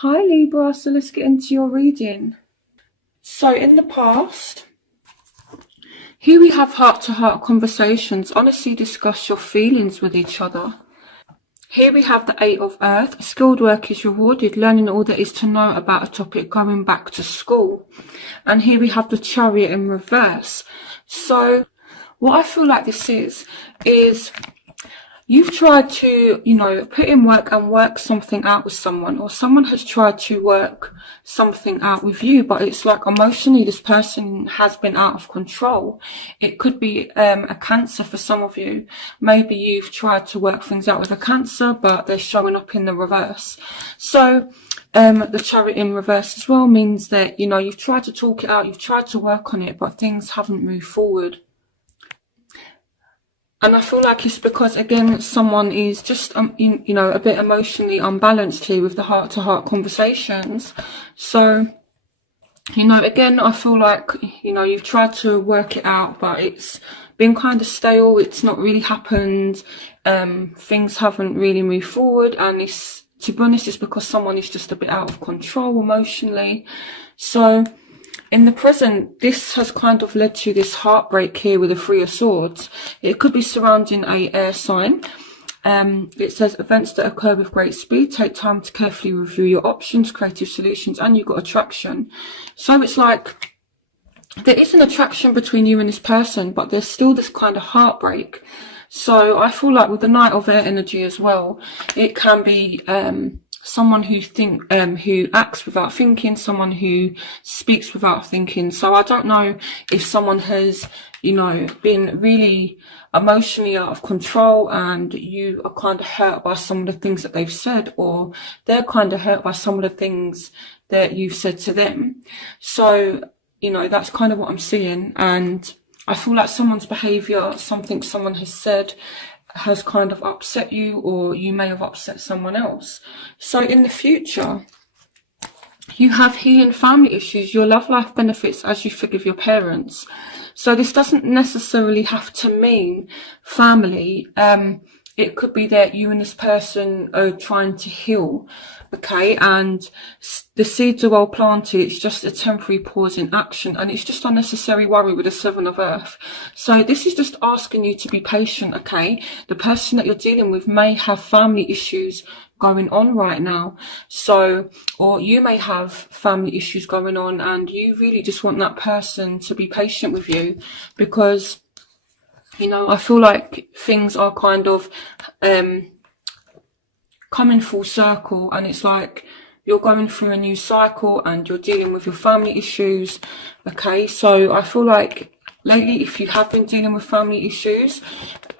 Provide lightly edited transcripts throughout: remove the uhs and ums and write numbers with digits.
Hi Libra, so let's get into your reading. So in the past, here we have heart-to-heart conversations. Honestly discuss your feelings with each other. Here we have the Eight of Earth. Skilled work is rewarded, learning all there is to know about a topic, going back to school. And here we have the Chariot in reverse. So what I feel like this is you've tried to, put in work and work something out with someone, or someone has tried to work something out with you, but it's like emotionally this person has been out of control. It could be a Cancer for some of you. Maybe you've tried to work things out with a Cancer, but they're showing up in the reverse. So the Chariot in reverse as well means that, you've tried to talk it out, you've tried to work on it, but things haven't moved forward. And I feel like it's because, again, someone is just, a bit emotionally unbalanced here with the heart-to-heart conversations. So, again, I feel like, you've tried to work it out, but it's been kind of stale. It's not really happened. Things haven't really moved forward. And it's, to be honest, it's because someone is just a bit out of control emotionally. So in the present, this has kind of led to this heartbreak here with the Three of Swords. It could be surrounding a air sign. It says events that occur with great speed. Take time to carefully review your options, creative solutions, and you've got attraction. So it's like there is an attraction between you and this person, but there's still this kind of heartbreak. So I feel like with the Knight of Air energy as well, it can be someone who acts without thinking, someone who speaks without thinking. So I don't know if someone has, been really emotionally out of control and you are kind of hurt by some of the things that they've said, or they're kind of hurt by some of the things that you've said to them. So, that's kind of what I'm seeing. And I feel like someone's behaviour, something someone has said, has kind of upset you, or you may have upset someone else. So in the future, you have healing family issues. Your love life benefits as you forgive your parents. So this doesn't necessarily have to mean family. It could be that you and this person are trying to heal, okay, and the seeds are well planted. It's just a temporary pause in action, and it's just unnecessary worry with the Seven of Earth. So this is just asking you to be patient, okay? The person that you're dealing with may have family issues going on right now. So, or you may have family issues going on and you really just want that person to be patient with you, because I feel like things are kind of coming full circle, and it's like you're going through a new cycle and you're dealing with your family issues, okay? So I feel like lately, if you have been dealing with family issues,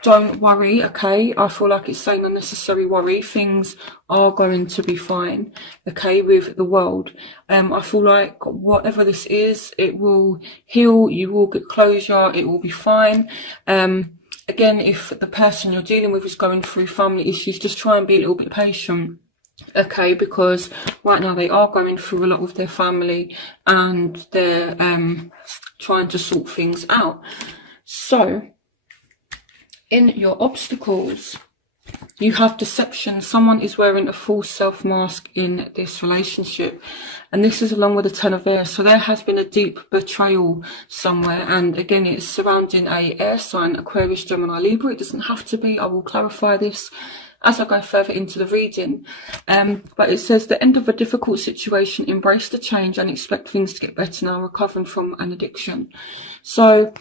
don't worry, okay? I feel like it's saying unnecessary worry. Things are going to be fine, okay, with the world. I feel like whatever this is, it will heal, you will get closure, it will be fine. Again, if the person you're dealing with is going through family issues, just try and be a little bit patient, okay, because right now they are going through a lot with their family and they're trying to sort things out. So in your obstacles, you have deception. Someone is wearing a false self mask in this relationship, and this is along with the Ten of Air. So there has been a deep betrayal somewhere, and again, it's surrounding a air sign, Aquarius, Gemini, Libra. It doesn't have to be. I will clarify this as I go further into the reading. But it says the end of a difficult situation, embrace the change and expect things to get better now, recovering from an addiction. So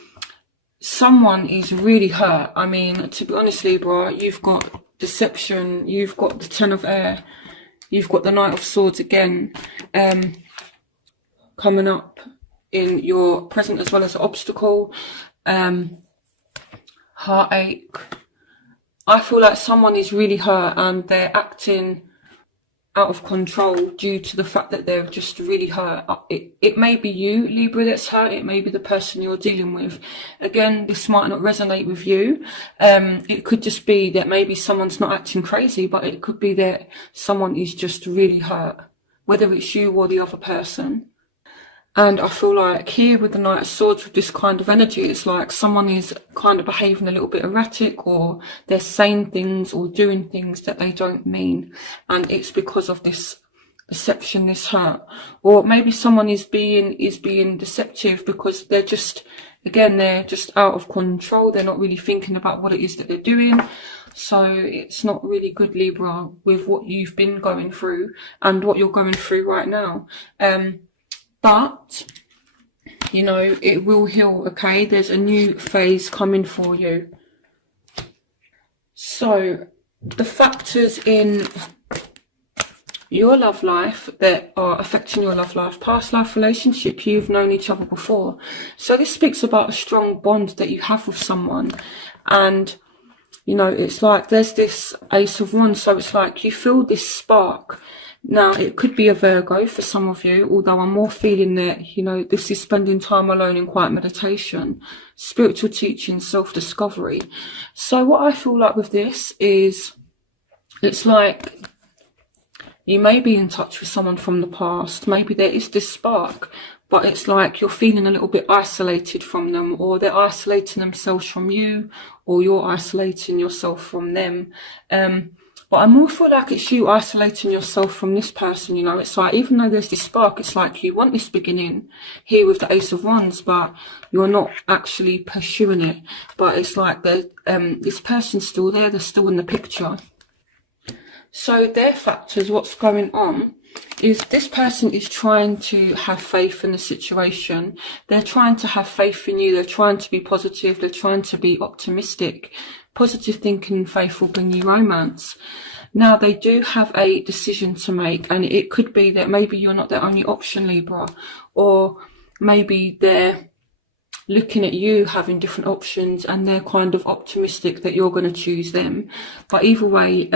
someone is really hurt. I mean, to be honest, Libra, you've got deception, you've got the Ten of Air, you've got the Knight of Swords again, coming up in your present as well as obstacle, heartache. I feel like someone is really hurt and they're acting out of control due to the fact that they're just really hurt. It may be you, Libra, that's hurt. It may be the person you're dealing with. Again, this might not resonate with you. It could just be that maybe someone's not acting crazy, but it could be that someone is just really hurt, whether it's you or the other person. And I feel like here with the Knight of Swords, with this kind of energy, it's like someone is kind of behaving a little bit erratic, or they're saying things or doing things that they don't mean. And it's because of this deception, this hurt, or maybe someone is being deceptive because they're just, again, they're just out of control. They're not really thinking about what it is that they're doing. So it's not really good, Libra, with what you've been going through and what you're going through right now. But you know, it will heal, okay? There's a new phase coming for you. So the factors in your love life that are affecting your love life: past life relationship, you've known each other before. So this speaks about a strong bond that you have with someone. And, you know, it's like there's this Ace of Wands. So it's like you feel this spark. Now, it could be a Virgo for some of you, although I'm more feeling that, you know, this is spending time alone in quiet meditation, spiritual teaching, self-discovery. So what I feel like with this is, it's like you may be in touch with someone from the past. Maybe there is this spark, but it's like you're feeling a little bit isolated from them, or they're isolating themselves from you, or you're isolating yourself from them. But I more feel like it's you isolating yourself from this person, you know. It's like, even though there's this spark, it's like you want this beginning here with the Ace of Wands, but you're not actually pursuing it. But it's like this person's still there, they're still in the picture. So their factors, what's going on, is this person is trying to have faith in the situation. They're trying to have faith in you. They're trying to be positive. They're trying to be optimistic. Positive thinking and faith will bring you romance. Now, they do have a decision to make, and it could be that maybe you're not their only option, Libra, or maybe they're looking at you having different options and they're kind of optimistic that you're going to choose them. But either way,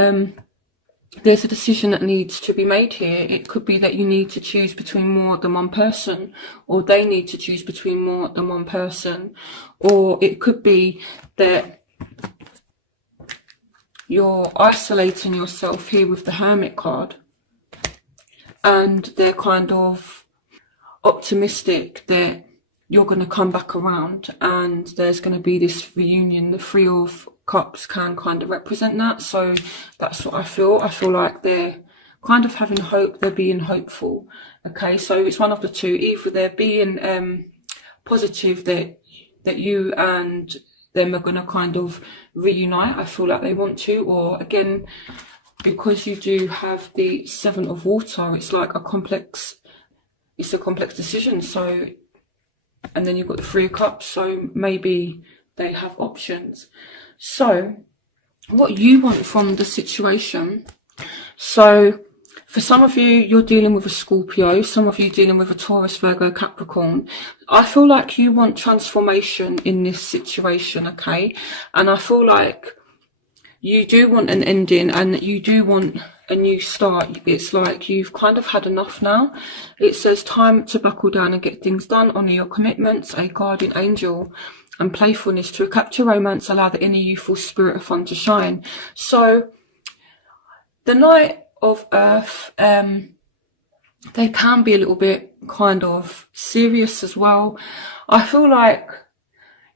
there's a decision that needs to be made here. It could be that you need to choose between more than one person, or they need to choose between more than one person, or it could be that you're isolating yourself here with the Hermit card, and they're kind of optimistic that you're going to come back around and there's going to be this reunion. The Three of Cups can kind of represent that. So that's what I feel. I feel like they're kind of having hope. They're being hopeful. Okay, so it's one of the two. Either they're being positive that you and them are going to kind of reunite. I feel like they want to. Or again, because you do have the Seven of Water, it's like a complex decision. So, and then you've got the Three of Cups, so maybe they have options. So what you want from the situation. So for some of you, you're dealing with a Scorpio. Some of you dealing with a Taurus, Virgo, Capricorn. I feel like you want transformation in this situation, okay? And I feel like you do want an ending and you do want a new start. It's like you've kind of had enough now. It says time to buckle down and get things done. Honour your commitments, a guardian angel, and playfulness to capture romance. Allow the inner youthful spirit of fun to shine. So the Knight of Earth, they can be a little bit kind of serious as well. I feel like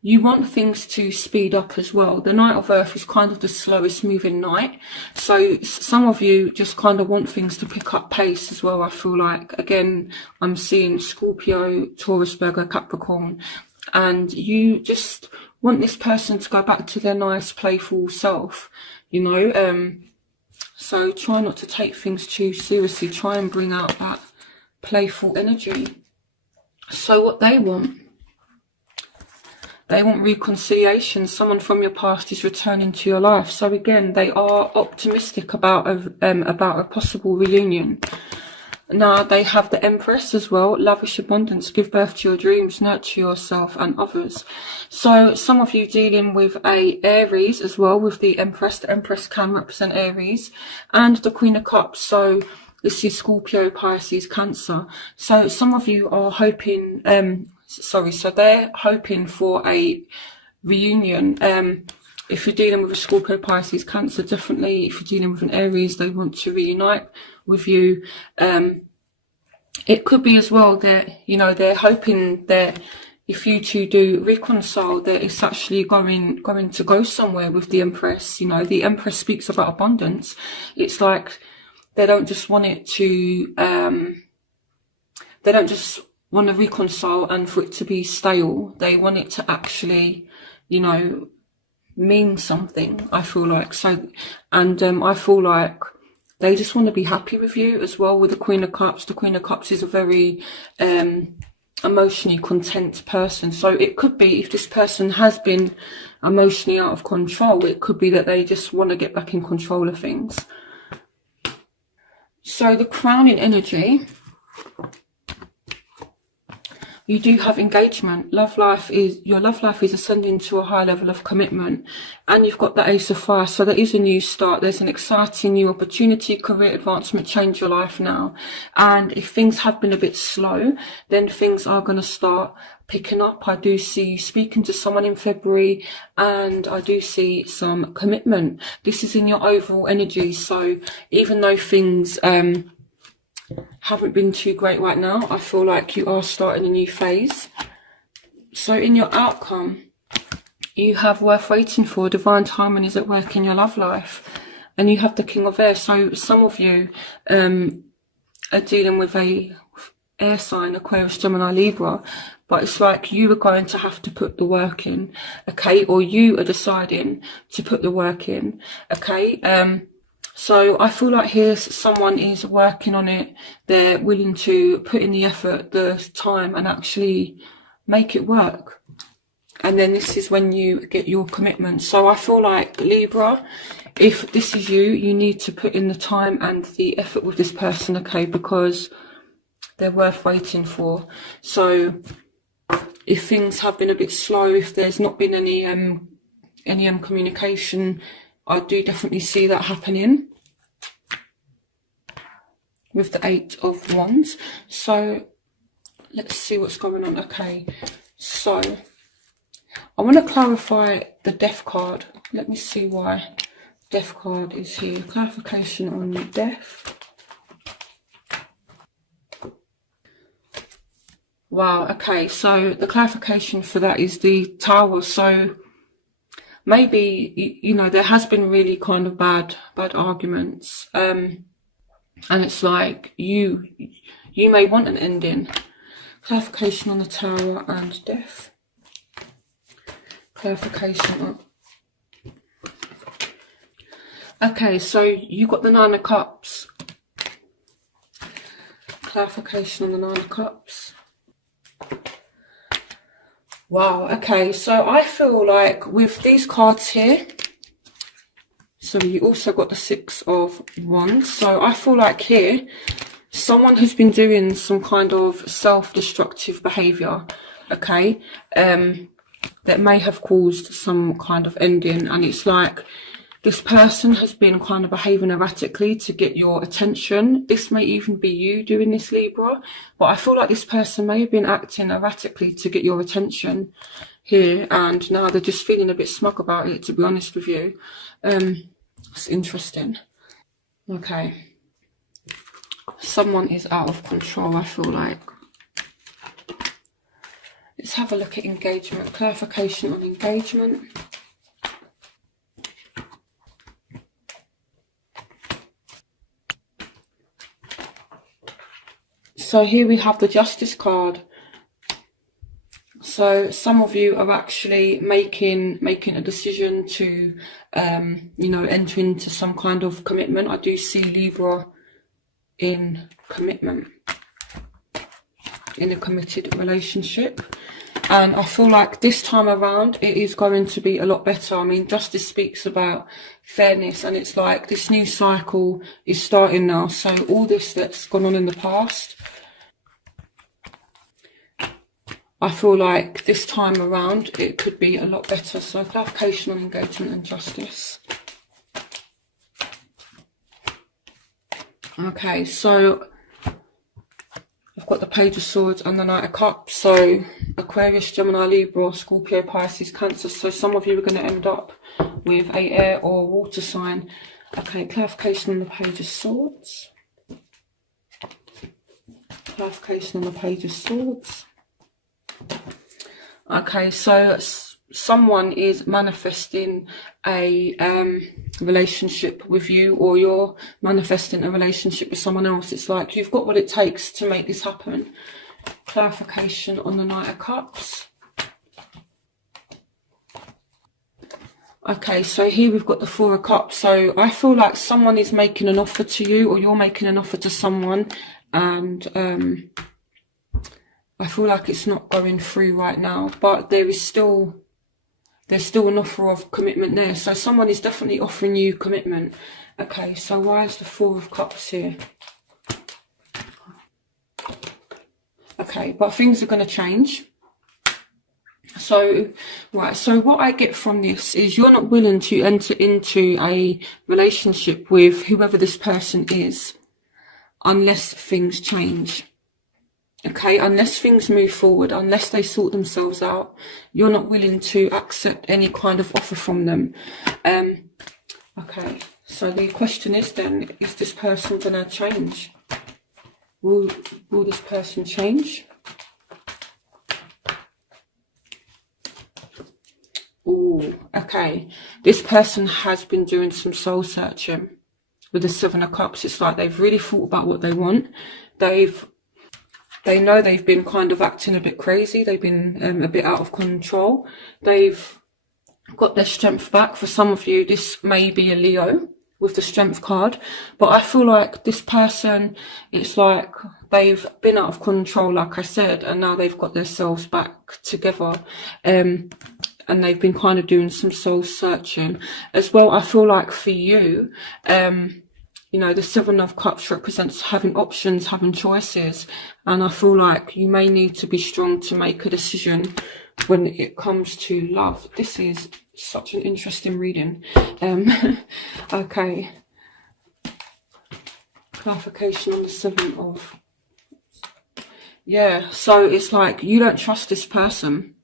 you want things to speed up as well. The Knight of Earth is kind of the slowest moving knight. So some of you just kind of want things to pick up pace as well. I feel like, again, I'm seeing Scorpio, Taurus, Virgo, Capricorn, and you just want this person to go back to their nice, playful self, you know. So try not to take things too seriously. Try and bring out that playful energy. So what they want reconciliation. Someone from your past is returning to your life. So again, they are optimistic about a possible reunion. Now, they have the Empress as well. Lavish abundance, give birth to your dreams, nurture yourself and others. So some of you dealing with a Aries as well, with the Empress. The Empress can represent Aries, and the Queen of Cups. So this is Scorpio, Pisces, Cancer. So some of you are hoping, so they're hoping for a reunion. If you're dealing with a Scorpio, Pisces, Cancer, definitely. If you're dealing with an Aries, they want to reunite with you. It could be as well that, you know, they're hoping that if you two do reconcile, that it's actually going to go somewhere with the Empress. You know, the Empress speaks about abundance. It's like they don't just want it to, they don't just want to reconcile and for it to be stale. They want it to actually, you know, mean something, I feel like. So, and I feel like they just want to be happy with you as well. With the Queen of Cups, the Queen of Cups is a very emotionally content person. So it could be, if this person has been emotionally out of control, it could be that they just want to get back in control of things. So the crowning energy, you do have engagement. Your love life is ascending to a high level of commitment, and you've got the Ace of Fire. So there is a new start. There's an exciting new opportunity, career advancement, change your life now. And if things have been a bit slow, then things are going to start picking up. I do see you speaking to someone in February, and I do see some commitment. This is in your overall energy. So even though things haven't been too great right now, I feel like you are starting a new phase. So in your outcome, you have worth waiting for. Divine timing is at work in your love life, and you have the King of Air. So some of you are dealing with a air sign, Aquarius, Gemini, Libra, but it's like you are going to have to put the work in, okay, or you are deciding to put the work in, okay. So I feel like here someone is working on it. They're willing to put in the effort, the time, and actually make it work. And then this is when you get your commitment. So I feel like, Libra, if this is you, you need to put in the time and the effort with this person, okay, because they're worth waiting for. So if things have been a bit slow, if there's not been any communication, I do definitely see that happening with the Eight of Wands. So let's see what's going on. Okay, so I want to clarify the Death card. Let me see why Death card is here. Clarification on the Death. Wow, okay, so the clarification for that is the Tower. So maybe, you know, there has been really kind of bad arguments, and it's like you may want an ending. Clarification on the Tower and Death. Clarification on... Okay, so you got the Nine of Cups. Clarification on the Nine of Cups. Wow, okay, so I feel like with these cards here, so you also got the Six of Wands. So I feel like here, someone has been doing some kind of self-destructive behaviour, okay, that may have caused some kind of ending. And it's like this person has been kind of behaving erratically to get your attention. This may even be you doing this, Libra, but I feel like this person may have been acting erratically to get your attention here, and now they're just feeling a bit smug about it, to be honest with you. It's interesting. Okay. Someone is out of control, I feel like. Let's have a look at engagement. Clarification on engagement. So here we have the Justice card. So some of you are actually making a decision to, you know, enter into some kind of commitment. I do see Libra in commitment, in a committed relationship. And I feel like this time around, it is going to be a lot better. I mean, Justice speaks about fairness, and it's like this new cycle is starting now. So all this that's gone on in the past, I feel like this time around it could be a lot better. So clarification on engagement and justice. Okay, so I've got the Page of Swords and the Knight of Cups. So Aquarius, Gemini, Libra, Scorpio, Pisces, Cancer. So some of you are going to end up with a air or water sign. Okay, clarification on the Page of Swords. Clarification on the Page of Swords. Okay, so someone is manifesting a relationship with you, or you're manifesting a relationship with someone else. It's like you've got what it takes to make this happen. Clarification on the Knight of Cups. Okay, so here we've got the Four of Cups. So I feel like someone is making an offer to you, or you're making an offer to someone, and I feel like it's not going through right now, but there's still an offer of commitment there. So someone is definitely offering you commitment. Okay, so why is the Four of Cups here? Okay, but things are going to change. So, right, so what I get from this is you're not willing to enter into a relationship with whoever this person is unless things change. Okay, unless things move forward, unless they sort themselves out, you're not willing to accept any kind of offer from them. Okay, so the question is then, is this person going to change? Will this person change? Oh, okay. This person has been doing some soul searching with the Seven of Cups. It's like they've really thought about what they want. They know they've been kind of acting a bit crazy. They've been a bit out of control. They've got their strength back. For some of you, this may be a Leo with the Strength card. But I feel like this person, it's like they've been out of control, like I said, and now they've got themselves back together. And they've been kind of doing some soul searching. As well, I feel like for you, you know, the Seven of Cups represents having options, having choices. And I feel like you may need to be strong to make a decision when it comes to love. This is such an interesting reading. Okay. Clarification on the Seven of... Yeah, so it's like you don't trust this person.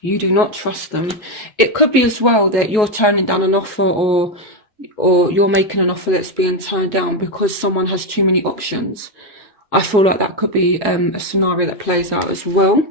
You do not trust them. It could be as well that you're turning down an offer, or you're making an offer that's being turned down because someone has too many options. I feel like that could be a scenario that plays out as well.